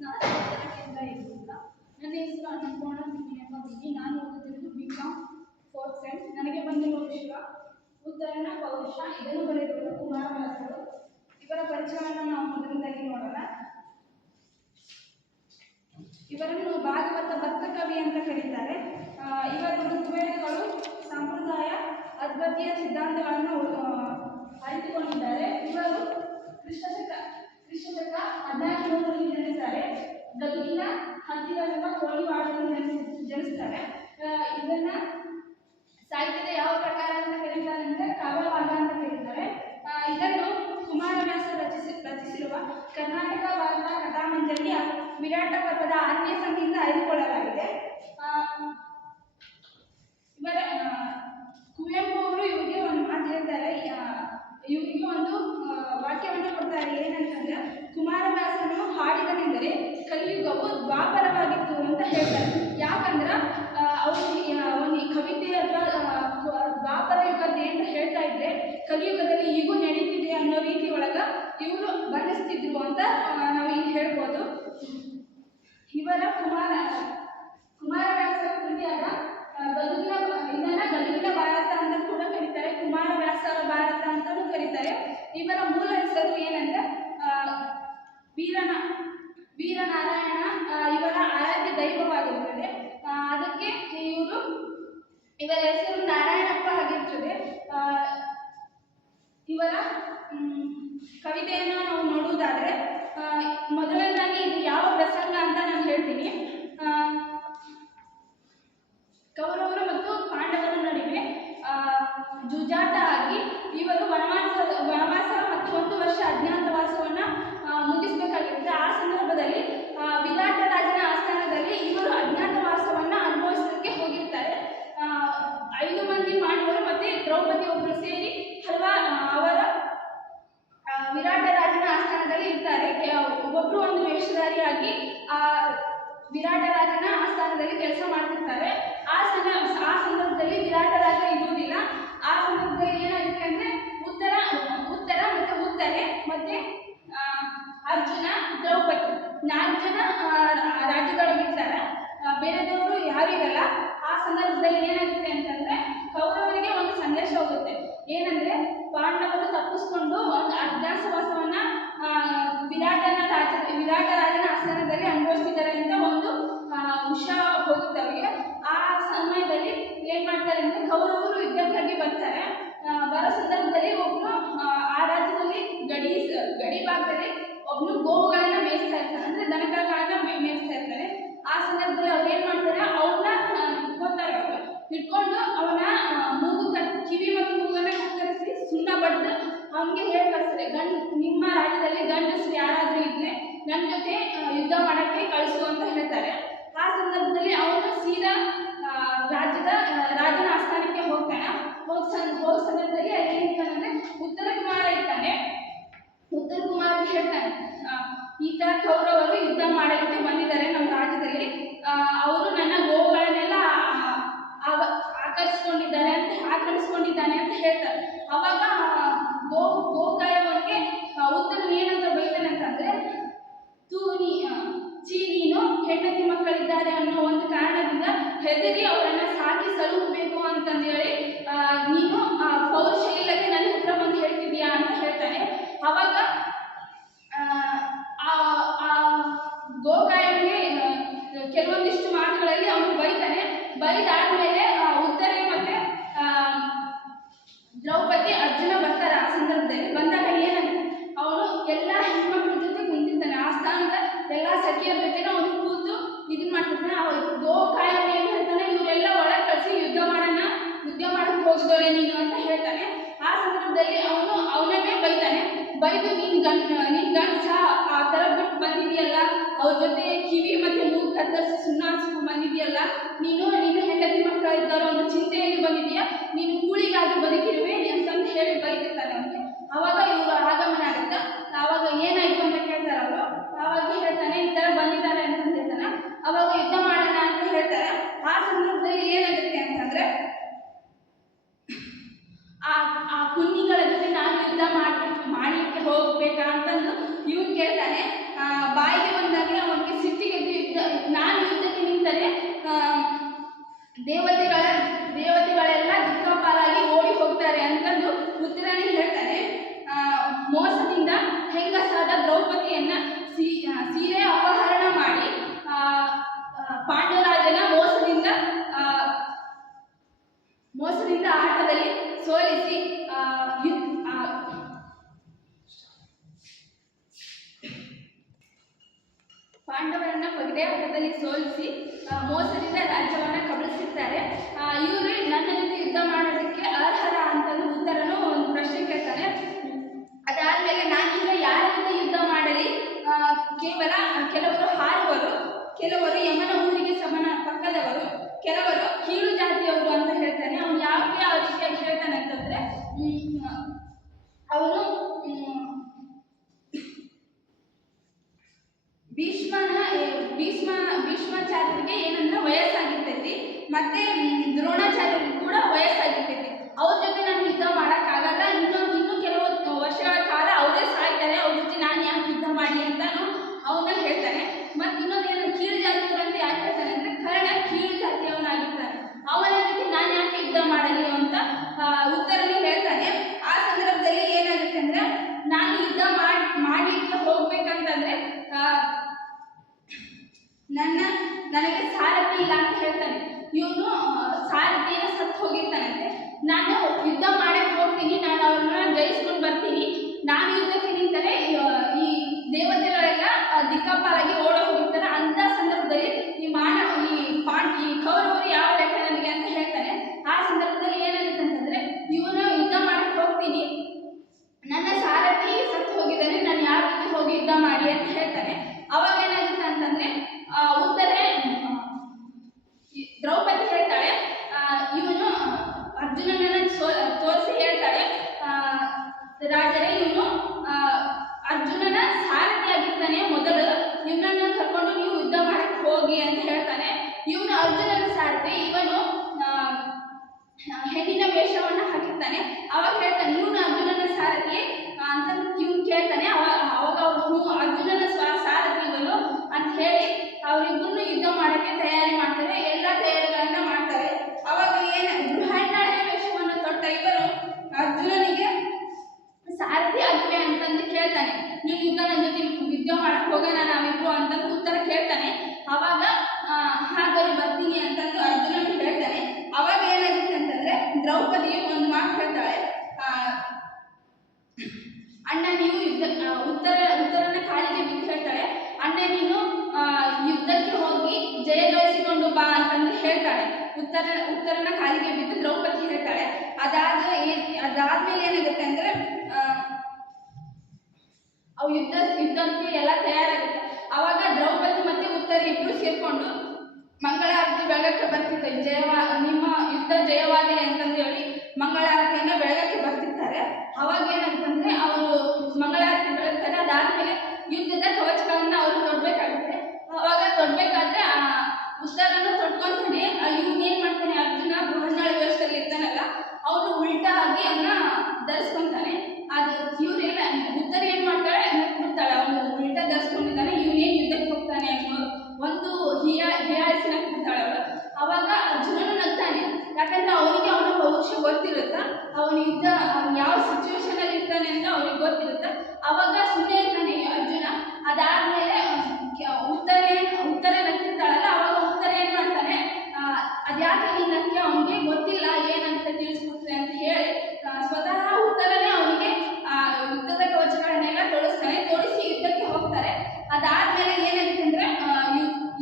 ಸ್ನಾತಕೋತ್ತರಕ್ಕಿಂತ ಇರುವುದಿಲ್ಲ. ನನ್ನ ಹೆಸರು ಅನ್ನಪೂರ್ಣ ಬಿಗಿ. ನಾನು ಓದುತ್ತಿರುವುದು BCom 4th ಸೆಮ್. ನನಗೆ ಬಂದಿರುವ ವಿಷಯ ಉತ್ತರನ ಪೌರುಷ. ಇದನ್ನು ಬರೆದಿರುವ ಕುಮಾರವ್ಯಾಸರು. ಇವರ ಪರಿಚಯವನ್ನು ನಾವು ಮೊದಲನೇದಾಗಿ ನೋಡೋಣ. ಇವರನ್ನು ಭಾಗವತ ಭಕ್ತ ಕವಿ ಅಂತ ಕರೀತಾರೆ. ಇವರು ಋಗ್ವೇದಗಳು, ಸಂಪ್ರದಾಯ, ಅದ್ವೈತೀಯ ಸಿದ್ಧಾಂತಗಳನ್ನು ಅರಿತುಕೊಂಡಿದ್ದಾರೆ. ಇವರು ಕ್ರಿಸ್ತಶಕ 1400ರಲ್ಲಿ ಜನಿಸ್ತಾರೆ. ಗದಗಿನ ಹತ್ತಿರವಿರುವ ಕೋಳಿವಾಡದಲ್ಲಿ ಜನಿಸ್ತಾರೆ. ಇದನ್ನ ಸಾಹಿತ್ಯದ ಯಾವ ಪ್ರಕಾರ ಅಂತ ಕರೀತಾರೆ ಅಂದರೆ ಕಾವ್ಯವಾದ ಅಂತ ಕರೀತಾರೆ. ಇದನ್ನು ಕುಮಾರವ್ಯಾಸ ರಚಿಸಿರುವ ಕರ್ನಾಟಕ ಭಾರತ ಕಥಾಮಂಜರಿಯ ವಿರಾಟ ಪರ್ವದ 6ನೇ ಸಂಧಿಯಿಂದ ಆಯ್ದುಕೊಳ್ಳಲಾಗಿದೆ. ಇವರ ಕುವೆಂಪು ಅವರು ಇವರಿಗೆ ಒಂದು ಮಾತು ಹೇಳ್ತಾರೆ. ಇವರಿಗೆ ಒಂದು ವಾಕ್ಯವನ್ನು ಕೊಡ್ತಾರೆ. ಏನಂತಂದ್ರೆ, ಕುಮಾರವ್ಯಾಸನು ಹಾಡಿದನೆಂದರೆ ಕಲಿಯುಗವು ದ್ವಾಪರವಾಗಿತ್ತು ಅಂತ ಹೇಳ್ತಾರೆ. ಯಾಕಂದ್ರೆ ಅವರು ಒಂದು ಕವಿತೆ ಅಥವಾ ದ್ವಾಪರ ಯುಗದ್ದೇ ಅಂತ ಹೇಳ್ತಾ ಇದ್ರೆ ಕಲಿಯುಗದಲ್ಲಿ ಈಗೂ ನಡೀತಿದೆ ಅನ್ನೋ ರೀತಿ ಒಳಗ ಇವರು ಬಣ್ಣಿಸ್ತಿದ್ರು ಅಂತ ನಾವು ಇಲ್ಲಿ ಹೇಳ್ಬೋದು. ಇವರ ಕುಮಾರವ್ಯಾಸ ಕೃತಿಯಾದ ಗದಗಿನ ಭಾರತ ಅಂತ ಕೂಡ ಕರೀತಾರೆ. ಕುಮಾರವ್ಯಾಸರ ಭಾರತ ಅಂತಲೂ ಕರೀತಾರೆ. ಇವರ ಮೂಲ ಹೆಸರು ಏನಂದ್ರೆ ವೀರನಾರಾಯಣ. ಇವರ ಆರಾಧ್ಯ ದೈವವಾಗಿರುತ್ತದೆ. ಅದಕ್ಕೆ ಇವರ ಹೆಸರು ನಾರಾಯಣಪ್ಪ ಆಗಿರ್ತದೆ. ಇವರ ಕವಿತೆಯನ್ನು ನಾವು ನೋಡುವುದಾದರೆ ಮೊದಲನೇದಾಗಿ ಇದು ಯಾವ ಪ್ರಸಂಗ ಅಂತ ನಾನು ಹೇಳ್ತೀನಿ. ಕೌರವರು ಮತ್ತು ಪಾಂಡವರ ನಡುವೆ ಜೂಜಾಟ ಆಗಿ ಇವರು ವನವಾಸ ಮತ್ತು 1 ವರ್ಷ ಅಜ್ಞಾತವಾಸವನ್ನು ಮುಗಿಸಬೇಕಾಗಿರುತ್ತೆ. ಆ ಸಂದರ್ಭದಲ್ಲಿ ವಿರಾಟ ರಾಜನ ಆಸ್ಥಾನದಲ್ಲಿ ಇವರು ಅಜ್ಞಾತವಾಸವನ್ನು ಅನುಭವಿಸೋದಕ್ಕೆ ಹೋಗಿರ್ತಾರೆ. 5 ಮಂದಿ ಪಾಂಡವರು ಮತ್ತು ದ್ರೌಪದಿ ಒಬ್ಬರು ಸೇರಿ ಅವರ ವಿರಾಟ ರಾಜನ ಆಸ್ಥಾನದಲ್ಲಿ ಇರ್ತಾರೆ. ಒಬ್ಬೊಬ್ಬರು ಒಂದು ವೇಷಧಾರಿಯಾಗಿ ವಿರಾಟ ರಾಜನ ಆಸ್ಥಾನದಲ್ಲಿ ಕೆಲಸ ಮಾಡ್ತಿರ್ತಾರೆ. ಆ ಸಂದರ್ಭದಲ್ಲಿ ವಿರಾಟ ರಾಜ ಇರುವುದಿಲ್ಲ. ಆ ಸಂದರ್ಭದಲ್ಲಿ ಏನಾಗುತ್ತೆ ಅಂದರೆ ಉತ್ತರ ಮತ್ತು ಉತ್ತರೆ ಮತ್ತೆ ಅರ್ಜುನ, ದ್ರೌಪದಿ 4 ಜನ ರಾಜ್ಯದೊಳಗಿರ್ತಾರೆ. ಬೇರೆದವರು ಯಾರು ಇರಲ್ಲ. ಆ ಸಂದರ್ಭದಲ್ಲಿ ಏನಾಗುತ್ತೆ ಅಂತಂದ್ರೆ ಕೌರವರಿಗೆ ಒಂದು ಸಂದೇಶ ಹೋಗುತ್ತೆ. ಏನಂದ್ರೆ ಪಾಂಡವರು ತಪ್ಪಿಸ್ಕೊಂಡು ಒಂದು ಅಜ್ಞಾತವಾಸವನ್ನ ವಿರಾಟ ರಾಜನ ಆಸ್ಥಾನದಲ್ಲಿ ಅನುಭವಿಸ್ತಿದ್ದಾರೆ ಅಂತ ಒಂದು ವಿಷಯ ಹೋಗುತ್ತೆ ಅವರಿಗೆ. ಆ ಸಮಯದಲ್ಲಿ ಏನ್ ಮಾಡ್ತಾರೆ ಅಂದ್ರೆ ಕೌರವರು ಯುದ್ಧಕ್ಕಾಗಿ ಬರ್ತಾರೆ. ಬರೋ ಸಂದರ್ಭದಲ್ಲಿ ಒಬ್ನು ಆ ರಾಜ್ಯದಲ್ಲಿ ಗಡಿ ಭಾಗದಲ್ಲಿ ಒಬ್ನು ಗೋವುಗಳನ್ನ ಮೇಯಿಸ್ತಾ ಇರ್ತಾನೆ, ಅಂದ್ರೆ ದನಕರುಗಳನ್ನ ಮೇಯಿಸ್ತಾ ಇರ್ತಾರೆ. ಆ ಸಂದರ್ಭದಲ್ಲಿ ಅವ್ರು ಏನ್ ಮಾಡ್ತಾರೆ, ಅವ್ರನ್ನ ಹಿಡ್ಕೊಂಡು ಅವನ ಕಿವಿ ಮತ್ತು ಮೂಗನ್ನ ಕತ್ತರಿಸಿ ಸುಣ್ಣ ಬಡ್ದು ಅವನಿಗೆ ಹೇಳಿ ಕಳಿಸ್ತಾರೆ, ನಿಮ್ಮ ರಾಜ್ಯದಲ್ಲಿ ಗಂಡಸರು ಯಾರಾದ್ರೂ ಇದ್ರೆ ನನ್ನ ಜೊತೆ ಯುದ್ಧ ಮಾಡಕ್ಕೆ ಕಳಿಸು ಅಂತ ಹೇಳ್ತಾರೆ. ಆ ಸಂದರ್ಭದಲ್ಲಿ ಅವನು ಸೀದಾ ರಾಜನ ಆಸ್ಥಾನಕ್ಕೆ ಹೋಗ್ತಾನೆ. ಹೋಗೋ ಸಂದರ್ಭದಲ್ಲಿ ಅಲ್ಲಿ ಏನಿರ್ತಾನಂದ್ರೆ ಉತ್ತರ ಕುಮಾರ ಇರ್ತಾನೆ. ಉತ್ತರ ಕುಮಾರ ಹೇಳ್ತಾನೆ, ಈ ತರ ಕೌರವರು ಯುದ್ಧ ಮಾಡಲಿಕ್ಕೆ ಬಂದಿದ್ದಾರೆ ನಮ್ಮ ರಾಜ್ಯದಲ್ಲಿ. ಅವರು ನನ್ನ ಗೋವುಗಳನ್ನೆಲ್ಲ ಆಕ್ರಮಿಸ್ಕೊಂಡಿದ್ದಾನೆ ಅಂತ ಹೇಳ್ತಾರೆ. ಅವಾಗ ಗೋಕಾಯವನಿಗೆ ಉತ್ತರ ಏನಂತ ಬೈತಾನೆ ಅಂತಂದ್ರೆ, ನೀನು ಹೆಂಡತಿ ಮಕ್ಕಳಿದ್ದಾರೆ ಅನ್ನೋ ಒಂದು ಕಾರಣದಿಂದ ಹೆದರಿ ಅವರನ್ನ ಸಾಕಿ ಸಲುಹಬೇಕು ಅಂತಂದೇಳಿ ನೀನು ಪೌರುಷ ಇಲ್ಲದೆ ನನ್ನ ಹತ್ರ ಬಂದು ಹೇಳ್ತಿದ್ಯಾ ಅಂತ ಹೇಳ್ತಾನೆ. ಅವಾಗ ಗೋಕಾಯನಿಗೆ ಕೆಲವೊಂದಿಷ್ಟು ಮಾತುಗಳಲ್ಲಿ ಅವನು ಬೈತಾನೆ. ಬೈದಾದ್ಮೇಲೆ ಉತ್ತರೆ ಮತ್ತೆ ದ್ರೌಪದಿ, ಅರ್ಜುನ ಬರ್ತಾರೆ. ಆ ಸಂದರ್ಭದಲ್ಲಿ ಬಂದಾಗ ಏನಂತ ಅವನು ಎಲ್ಲ ಹೆಣ್ಮಕ್ಳ ಜೊತೆ ಕುಂತಿರ್ತಾನೆ. ಆ ಸ್ಥಾನದ ಎಲ್ಲ ಸಖಿಯರ ಜೊತೆ ಅವನು ಕೂತು ಇದನ್ ಮಾಡ್ತಿರ್ತಾನೆ. ಗೋಕಾಯನ ಏನು ಹೇಳ್ತಾನೆ, ಇವರೆಲ್ಲ ಒಳಗೆ ಕಳಿಸಿ ಯುದ್ಧ ಮಾಡಕ್ಕೆ ಹೋಗಿದೋರೆ ನೀನು ಅಂತ ಹೇಳ್ತಾನೆ. ಆ ಸಂದರ್ಭದಲ್ಲಿ ಅವನನ್ನೇ ಬೈತಾನೆ. ಬೈದು ನೀನ್ ಗಂಡ್ಸ ಆ ಥರ ಬಿಟ್ಟು ಬಂದಿದೆಯಲ್ಲ, ಅವ್ರ ಜೊತೆ ಕಿವಿ ಮತ್ತೆ ಮೂಗು ಕತ್ತರಿಸಿ ಸುಣ್ಣ ಹಚ್ಕೊಂಡು ಬಂದಿದೆಯಲ್ಲ, ನೀನು ಹೆಂಡತಿ ಮಕ್ಕಳು ಇದ್ದಾರೋ ಅನ್ನೋ ಚಿಂತೆಯಲ್ಲಿ ಬಂದಿದೆಯಾ, ನೀನು ಕೂಳಿಗಾಗಿ ಬದುಕಿರುವೆ ಅಂತಂದು ಹೇಳಿ ಬೈತಿರ್ತಾನೆ ಅವನಿಗೆ. ಅವಾಗ ಇವರು ಆಗಮನ ಆಗುತ್ತೆ. ಆವಾಗ ಏನಾಯ್ತು ಅಂತ ಕೇಳ್ತಾರೆ ಅವರು. ಆವಾಗ ಹೇಳ್ತಾನೆ ಈ ಥರ ಬಂದಿದ್ದಾರೆ ಅಂತ ಹೇಳ್ತಾನೆ. ಅವಾಗ ಯುದ್ಧ ಮಾಡೋಣ ಅಂತ ಹೇಳ್ತಾರೆ. ಆ ಸಂದರ್ಭದಲ್ಲಿ ಏನಾಗುತ್ತೆ ಅಂತಂದ್ರೆ ಆ ಕುನ್ನಿಗಳ ಜೊತೆ ನಾನು ಯುದ್ಧ ಮಾಡಲಿಕ್ಕೆ ಹೋಗ್ಬೇಕಾ ಅಂತಂದು ಇವನು ಕೇಳ್ತಾನೆ. ಬಾಯಿಗೆ ಬಂದಾಗ ಅವನಿಗೆ ದೇವತೆಗಳೆಲ್ಲ ದಿಕ್ಕಾಪಾಲಾಗಿ ಓಡಿ ಹೋಗ್ತಾರೆ ಅಂತಂದು ಉತ್ತರನೇ ಹೇಳ್ತಾನೆ. ಮೋಸದಿಂದ ಹೆಂಗಸಾದ ದ್ರೌಪದಿಯನ್ನ ಸೀರೆ ಅಪಹರಣ ಮಾಡಿ ಪಾಂಡುರಾಜನ ಮೋಸದಿಂದ ಆಟದಲ್ಲಿ ಸೋಲಿಸಿ ಪಾಂಡವರನ್ನ ಪಗಡೆ ಆಟದಲ್ಲಿ ಸೋಲಿಸಿ ಮೋಸದಿಂದ ರಾಜ್ಯವನ್ನ ಕಬಳಿಸಿರ್ತಾರೆ. ಇವರು ನನ್ನ ಜೊತೆ ಯುದ್ಧ ಮಾಡೋದಕ್ಕೆ ಅರ್ಹರ ಅಂತಂದು ಉತ್ತರನು ಒಂದು ಪ್ರಶ್ನೆ ಕೇಳ್ತಾನೆ. ಅದಾದ್ಮೇಲೆ ನಾನೀಗ ಯಾರ ಜೊತೆ ಯುದ್ಧ ಮಾಡಲಿ? ಕೇವಲ ಕೆಲವರು ಹಾರುವರು, ಕೆಲವರು ಯಮನ ಊರಿಗೆ ಸಮನ ಪಕ್ಕದವರು, ಕೆಲವರು ಕೀಳು ಜಾತಿಯವರು ಅಂತ ಹೇಳ್ತಾನೆ. ಅವನು ಯಾಕೆ ಆ ರೀತಿಯಾಗಿ ಹೇಳ್ತಾನೆ ಅಂತಂದ್ರೆ ಅವನು ಭೀಷ್ಮಾಚಾರ್ಯರಿಗೆ ಏನಂದ್ರೆ ವಯಸ್ಸಾಗಿರ್ತೈತಿ, ಮತ್ತೆ ದ್ರೋಣಾಚಾರ್ಯರಿಗೆ ಕೂಡ ವಯಸ್ಸಾಗಿರ್ತೈತಿ. ಅವ್ರ ಜೊತೆ ನಾನು ಯುದ್ಧ ಮಾಡೋಕ್ಕಾಗಲ್ಲ, ಇನ್ನು ಕೆಲವು ವರ್ಷಗಳ ಕಾಲ ಅವರೇ ಸಾಯ್ತಾರೆ, ಅವ್ರ ಜೊತೆ ನಾನು ಯಾಕೆ ಯುದ್ಧ ಮಾಡಲಿ ಅಂತಾನು ಅವನ್ನ ಹೇಳ್ತಾನೆ. ಮತ್ತೆ ಇನ್ನೊಂದೇನು ಕೀಳು ಜಾತಿಯವರು ಅಂತ ಯಾಕೆ ಹೇಳ್ತಾನೆ ಅಂದ್ರೆ ಕರ್ಣ ಕೀಳು ಜಾತಿಯವನಾಗಿರ್ತಾನೆ, ಅವನ ಜೊತೆ ನಾನು ಯಾಕೆ ಯುದ್ಧ ಮಾಡಲಿ ಅಂತ ಉತ್ತರನೇ ಹೇಳ್ತಾನೆ. ಆ ಸಂದರ್ಭದಲ್ಲಿ ಏನಾಗುತ್ತೆ ಅಂದ್ರೆ ನಾನು ಯುದ್ಧ ಮಾಡ್ಲಿಕ್ಕೆ ಹೋಗ್ಬೇಕಂತಂದ್ರೆ ನನಗೆ ಸಾರಥಿ ಇಲ್ಲ ಅಂತ ಹೇಳ್ತಾನೆ. ಇವನು ಸಾರಥಿಯನ್ನು ಸತ್ತು ಹೋಗಿರ್ತಾನಂತೆ. ನಾನು ಯುದ್ಧ ಮಾಡಕ್ಕೆ ಹೋಗ್ತೀನಿ, ನಾನು ಅವ್ರನ್ನ ಜಯಿಸ್ಕೊಂಡು ಬರ್ತೀನಿ, ನಾನು ಯುದ್ಧಕ್ಕೆ ನಿಂತರೆ ಈ ದೇವತೆಗಳೆಲ್ಲ ದಿಕ್ಕಾಪಾಲಾಗಿ ಓಡೋ ಹೋಗಿರ್ತಾರೆ. ಅಂತ ಸಂದರ್ಭದಲ್ಲಿ ಈ ಕೌರವರು ಯಾವ ಲೆಕ್ಕ ನನಗೆ ಅಂತ ಹೇಳ್ತಾನೆ. ಆ ಸಂದರ್ಭದಲ್ಲಿ ಏನಾಗುತ್ತೆ ಅಂತಂದ್ರೆ ಇವನು ಯುದ್ಧ ಮಾಡಕ್ಕೆ ಹೋಗ್ತೀನಿ, ನನ್ನ ಸಾರಥಿ ಸತ್ತು ಹೋಗಿದ್ದಾನೆ, ನಾನು ಯಾವ ರೀತಿ ಹೋಗಿ ಯುದ್ಧ ಮಾಡಿ ಅಂತ ಹೇಳ್ತಾನೆ. ಅವಾಗ ಏನಾಗುತ್ತೆ ಅಂತಂದ್ರೆ ದ್ರೌಪದಿ ಹೇಳ್ತಾಳೆ, ಇವನು ಅರ್ಜುನನನ್ನು ತೋರಿಸಿ ಹೇಳ್ತಾಳೆ, ರಾಜರೇ ಇವನು ಅರ್ಜುನನ ಸಾರಥಿಯಾಗಿರ್ತಾನೆ, ಮೊದಲು ಇವನನ್ನು ಕರ್ಕೊಂಡು ನೀವು ಯುದ್ಧ ಮಾಡಕ್ಕೆ ಹೋಗಿ ಅಂತ ಹೇಳ್ತಾನೆ. ಇವನು ಅರ್ಜುನನ ಸಾರಥಿ, ಇವನು ಹೆಣ್ಣಿನ ವೇಷವನ್ನು ಹಾಕಿರ್ತಾನೆ. ಅವಾಗ ಹೇಳ್ತಾನೆ ಇವನು ಅರ್ಜುನನ ಸಾರಥಿ ಅಂತ ಇವನು ಕೇಳ್ತಾನೆ. ಅವಾಗ ಅರ್ಜುನನ ಸಾರಥಿ ಇವನು ಅಂತ ಹೇಳಿ ಅವರಿಬ್ಬರನ್ನು ಯುದ್ಧ ಮಾಡಕ್ಕೆ ತಯಾರಿ ಮಾಡ್ತಾರೆ, ಎಲ್ಲ ತಯಾರಿಗಳನ್ನ ಮಾಡ್ತಾರೆ. ಅವಾಗ ಬೃಹನ್ನಾಳ ವೇಷವನ್ನು ತೊಟ್ಟ ಇವರು ಅರ್ಜುನನಿಗೆ ಸಾರಥಿ ಆಗಿವೆ ಅಂತಂದು ಕೇಳ್ತಾನೆ. ನೀನು ನನ್ನ ಜೊತೆ ಯುದ್ಧ ಮಾಡಕ್ ಹೋಗೋಣ ನಾವಿಬ್ರು ಅಂತಂದು ಉತ್ತರ ಕೇಳ್ತಾನೆ. ಅವಾಗ ಹಾಗಾದ್ರೆ ಬರ್ತೀನಿ ಅಂತಂದು ಅರ್ಜುನನಿಗೆ ಹೇಳ್ತಾನೆ. ಅವಾಗ ಏನಾಗುತ್ತೆ ಅಂತಂದ್ರೆ ದ್ರೌಪದಿ ಒಂದು ಮಾತು ಹೇಳ್ತಾಳೆ, ಅಣ್ಣ ನೀವು ಉತ್ತರನ ಕಾಲಿಗೆ ಬಿದ್ದು ಹೇಳ್ತಾಳೆ, ಅಣ್ಣ ನೀನು ಯುದ್ಧಕ್ಕೆ ಹೋಗಿ ಜಯ ಗಳಿಸಿಕೊಂಡು ಬಾ ಅಂತಂದು ಹೇಳ್ತಾಳೆ. ಉತ್ತರನ ಕಾಲಿಗೆ ಬಿದ್ದು ದ್ರೌಪದಿ ಹೇಳ್ತಾಳೆ. ಅದಾದ್ಮೇಲೆ ಏನಾಗುತ್ತೆ ಅಂದ್ರೆ ಅವು ಯುದ್ಧಕ್ಕೆ ಎಲ್ಲ ತಯಾರಾಗುತ್ತೆ. ಅವಾಗ ದ್ರೌಪದಿ ಮತ್ತೆ ಉತ್ತರ ಇಬ್ರು ಸೇರ್ಕೊಂಡು ಮಂಗಳಾರತಿ ಬೆಳಗಕ್ಕೆ ಬರ್ತಿರ್ತಾರೆ. ನಿಮ್ಮ ಯುದ್ಧ ಜಯವಾಗಲಿ ಅಂತಂದು ಹೇಳಿ ಮಂಗಳಾರತಿಯನ್ನ ಬೆಳಗಕ್ಕೆ ಬರ್ತಿರ್ತಾರೆ. ಅವಾಗ ಏನಾಗುತ್ತಂದ್ರೆ ಅವರು ಮಂಗಳಾರತಿ ಬೆಳಗ್ತಾರೆ. ಅದಾದ್ಮೇಲೆ ಯುದ್ಧದ ಕವಚಗಳನ್ನ ಅವರು ತೊಡ್ಬೇಕಾಗುತ್ತೆ. ಅವಾಗ ತೊಡ್ಬೇಕಾದ್ರೆ ಉತ್ತರನ್ನು ತೊಡ್ಕೊಂತಾನೆ. ಇವನ್ ಏನ್ ಮಾಡ್ತಾನೆ, ಅರ್ಜುನ ಬೃಹನ್ನಾಳ ವೇಷದಲ್ಲಿ ಇರ್ತಾನಲ್ಲ, ಅವನು ಉಲ್ಟಾ ಆಗಿ ಅವನ್ನ ಧರಿಸ್ಕೊಂತಾನೆ. ಅದು ಇವ್ರೆಲ್ಲ ಉತ್ತರ ಏನ್ ಮಾಡ್ತಾಳೆ ಬಿಡ್ತಾಳೆ, ಅವನು ಉಲ್ಟಾ ಧರಿಸ್ಕೊಂಡಿದ್ದಾನೆ, ಇವನೇನ್ ಯುದ್ಧಕ್ಕೆ ಹೋಗ್ತಾನೆ ಅನ್ನೋ ಒಂದು ಹೀಯಾಳಿಸಿನ ಬಿಡ್ತಾಳೆ ಅವಳು. ಅವಾಗ ಅರ್ಜುನನು ನಗ್ತಾನೆ, ಯಾಕಂದ್ರೆ ಅವನಿಗೆ ಅವನ ಭವಿಷ್ಯ ಗೊತ್ತಿರುತ್ತ, ಅವನು ಯಾವ ಸಿಚುವೇಶನ್ ಅಲ್ಲಿ ಇರ್ತಾನೆ ಅಂತ ಅವ್ರಿಗೆ ಗೊತ್ತಿರುತ್ತ. ಅವಾಗ ಸುಮ್ಮನೆ ಇರ್ತಾನೆ ಅರ್ಜುನ. ಅದಾದ್ಮೇಲೆ ಉತ್ತರ ನಗ್ತಿರ್ತಾಳಲ್ಲ, ಅವಾಗ ಉತ್ತರ ಏನ್ ಮಾಡ್ತಾನೆ, ಅದ್ಯಾಕೆ ನೀನ್ ನಕ್ಕೆ ಅವನಿಗೆ ಗೊತ್ತಿಲ್ಲ ಏನಂತ ತಿಳಿಸ್ಕೊಡ್ತಾರೆ ಅಂತ ಹೇಳಿ ಸ್ವತಃ ಉತ್ತರನೇ ಅವನಿಗೆ ಯುದ್ಧದ ಕವಚಗಳನ್ನೆಲ್ಲ ತೋರಿಸಿ ಯುದ್ಧಕ್ಕೆ ಹೋಗ್ತಾರೆ. ಅದಾದ್ಮೇಲೆ ಏನಾಗುತ್ತೆ ಅಂದ್ರೆ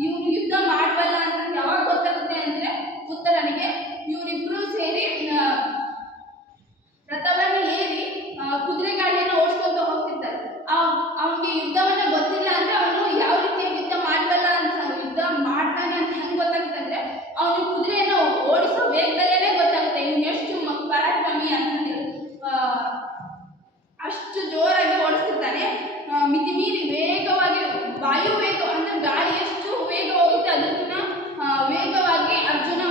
ಇವ್ರು ಯುದ್ಧ ಮಾಡಬಲ್ಲ ಅಂತ ಯಾವಾಗ ಗೊತ್ತಾಗುತ್ತೆ ಅಂದ್ರೆ ಉತ್ತರನಿಗೆ ಇವರಿಬ್ರು ಸೇರಿ ರಥವನ್ನು ಏರಿ ಕುದುರೆ ಗಾಡಿಯನ್ನು ಓಡಿಸ್ಕೊಂತ ಹೋಗ್ತಿರ್ತಾರೆ. ಅವನಿಗೆ ಯುದ್ಧವನ್ನ ಗೊತ್ತಿಲ್ಲ ಅಂದ್ರೆ ಅವನು ಯಾವ ರೀತಿಯ ಯುದ್ಧ ಮಾಡಬಲ್ಲ ಅಂತ, ಯುದ್ಧ ಮಾಡ್ತಾನೆ ಅಂತ ಹೆಂಗ್ ಗೊತ್ತಾಗುತ್ತೆ ಅಂದ್ರೆ ಅವನು ಕುದುರೆಯನ್ನು ಓಡಿಸೋ ವೇಗದಲ್ಲೇ ಗೊತ್ತಾಗುತ್ತೆ ಇವನು ಎಷ್ಟು ಪರಾಕ್ರಮಿ ಅಂತಂದೇಳಿ. ಅಷ್ಟು ಜೋರಾಗಿ ಓಡಿಸ್ತಿರ್ತಾನೆ, ಮಿತಿ ಮೀರಿ ವೇಗವಾಗಿ, ವಾಯು ವೇಗ ಅಂದ್ರೆ ಗಾಳಿ ಎಷ್ಟು ವೇಗ ಹೋಗುತ್ತೆ ಅದಕ್ಕಿಂತ ವೇಗವಾಗಿ ಅರ್ಜುನ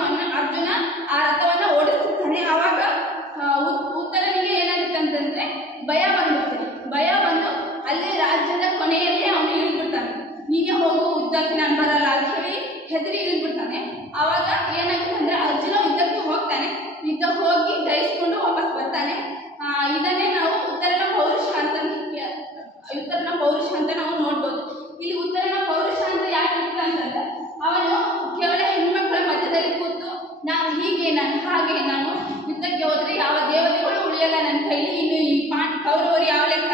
ಆ ರಥವನ್ನ ಓಡಿಸ್ತಿರ್ತಾನೆ. ಆವಾಗ ಉತ್ತರನಿಗೆ ಏನಾಗುತ್ತೆ ಅಂತಂದ್ರೆ ಭಯ ಬಂದು ಅಲ್ಲೇ ರಾಜ್ಯದ ಕೊನೆಯಲ್ಲೇ ಅವನು ಇಳಿದ್ಬಿಡ್ತಾನೆ. ನೀನೇ ಹೋಗು ಯುದ್ಧಕ್ಕೆ ನಾನು ಬರಲ್ಲ ಅಂತ ಹೇಳಿ ಹೆದರಿ ಇಳಿದ್ಬಿಡ್ತಾನೆ. ಆವಾಗ ಏನಾಗುತ್ತೆ ಅಂದ್ರೆ ಇದ್ದಾನೆ. ಇದನ್ನೇ ನಾವು ಉತ್ತರನ ಪೌರುಷ ಅಂತ ನಾವು ನೋಡ್ಬೋದು. ಇಲ್ಲಿ ಉತ್ತರನ ಪೌರುಷ ಅಂತ ಯಾಕೆ ಇಟ್ಟ ಅಂತಂದ್ರೆ ಅವನು ಕೇವಲ ಹೆಣ್ಮಕ್ಳ ಮಧ್ಯದಲ್ಲಿ ಕೂತು ನಾನು ಹೀಗೆ ನಾನು ಹಾಗೆ ನಾನು ಯುದ್ಧಕ್ಕೆ ಹೋದ್ರೆ ಯಾವ ದೇವತೆಗಳು ಉಳಿಯಲ್ಲ ನನ್ನ ಕೈಲಿ, ಇನ್ನು ಈ ಕೌರವರು ಯಾವ ಲೆಕ್ಕ